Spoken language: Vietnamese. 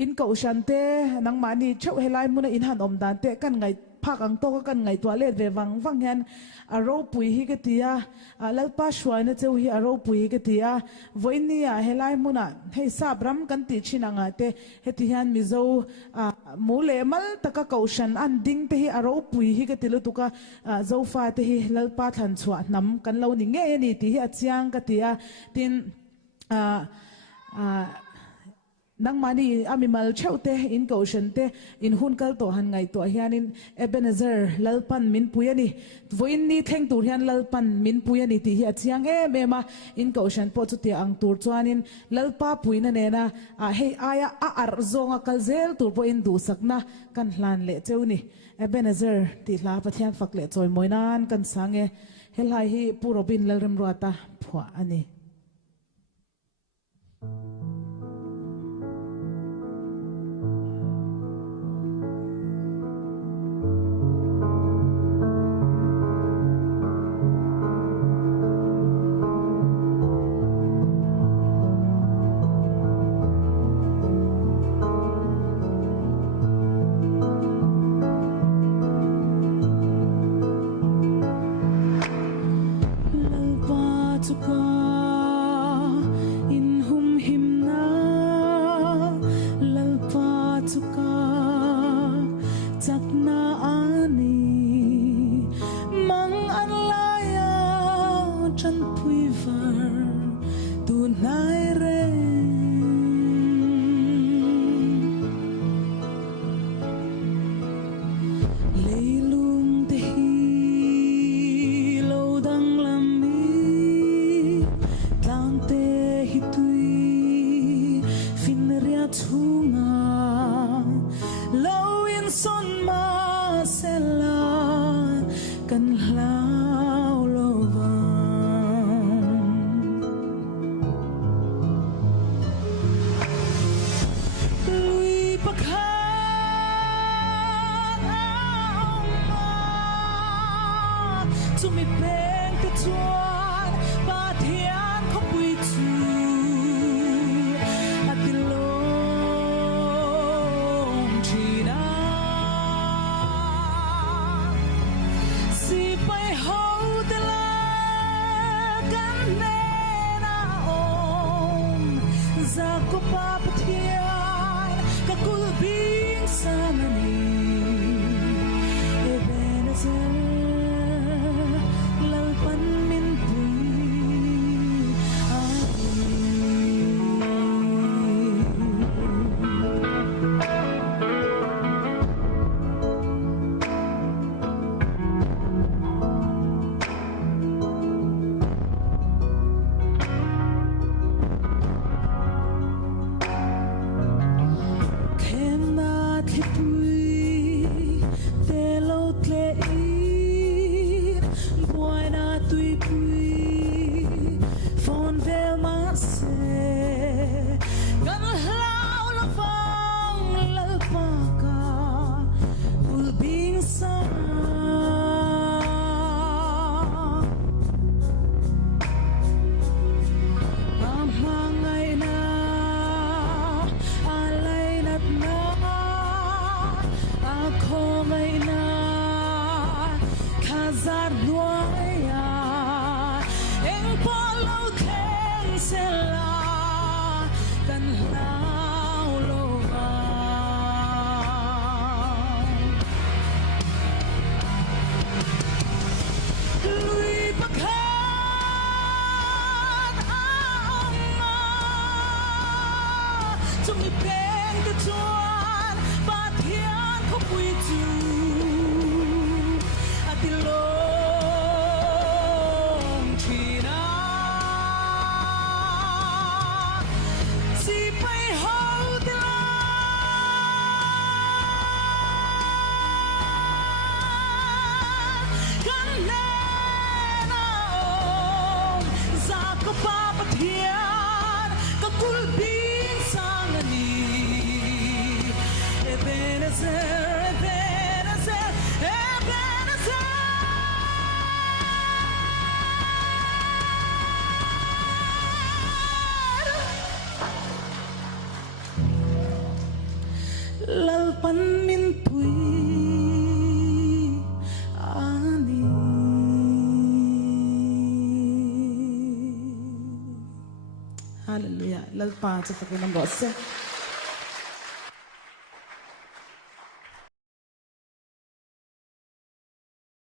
in cầu shan te nang mani chau helai muna in han om dan te kan ngai phak ang to kan ngai toilet ve wang wang hian aro pui hi ka tia lalpa shwai na cheu hi aro pui ka tia voinia helai muna hei sabram kan ti chinanga te heti hian mizo mule mal taka kaushan an ding te hi aro pui hi ka tilu tuka zofa te hi lalpa than chua nam kan lo ni nge ni ti hi achiang ka tia tin nang mani animal cheute in kaushan te in hunkal to han ngai to hianin Ebenezer lalpan min puyani voin ni theng tur hian lalpan min puyani ti hi achiang mema in kaushan po chu ti ang tur chuanin lalpa puina nena hei aya ar zonga kalzel tur po in du sakna kan hlan le cheuni Ebenezer ti hla pathian fakle choi moinan kan sange helai hi purobin lalrem ruata phwa ani pan min pui ani hallelujah lalpa cha takin nam ro se